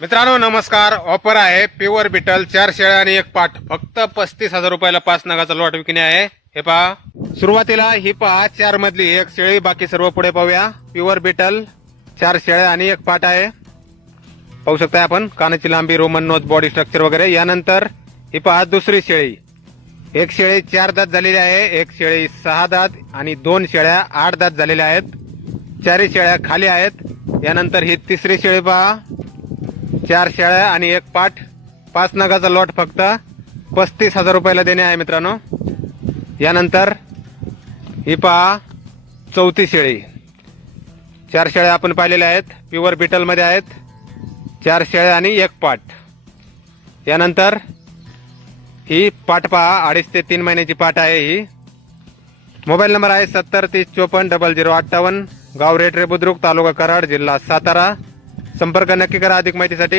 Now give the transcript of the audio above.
मित्रांनो नमस्कार. ऑफर आहे. प्युअर बिटल चार शेळ्या आणि एक पाठ फक्त पस्तीस हजार रुपयाला पाच नगाचा लॉट विकणे आहे. हे पहा. सुरुवातीला ही पहा. चार मधली एक शेळी. बाकी सर्व पुढे पाहूया. प्युअर बिटल चार शेळ्या आणि एक पाठ आहे. पाहू शकताय आपण. कानाची लांबी रोमन नोज बॉडी स्ट्रक्चर वगैरे. यानंतर ही पहा दुसरी शेळी. एक शेळी चार दात झालेली आहे. एक शेळी सहा दात आणि दोन शेळ्या आठ दात झालेल्या आहेत. चारही शेळ्या खाली आहेत. यानंतर ही तिसरी शेळी पहा. चार शेळ्या आणि एक पाठ पाच नगाचा लॉट फक्त. पस्तीस हजार रुपयाला देणे आहे मित्रांनो. यानंतर ही पहा चौथी शेळी. चार शेळ्या आपण पाहिलेल्या आहेत. प्युअर बिटलमध्ये आहेत. चार शेळ्या आणि एक पाठ यानंतर ही पाठ पहा अडीच ते तीन महिन्याची पाठ आहे ही. मोबाईल नंबर आहे सत्तर तीस चोपन्न डबल झिरो अठ्ठावन्न. गाव रेटरे बुद्रुक तालुका कराड जिल्हा सातारा. संपर्क नक्की करा अधिक माहितीसाठी.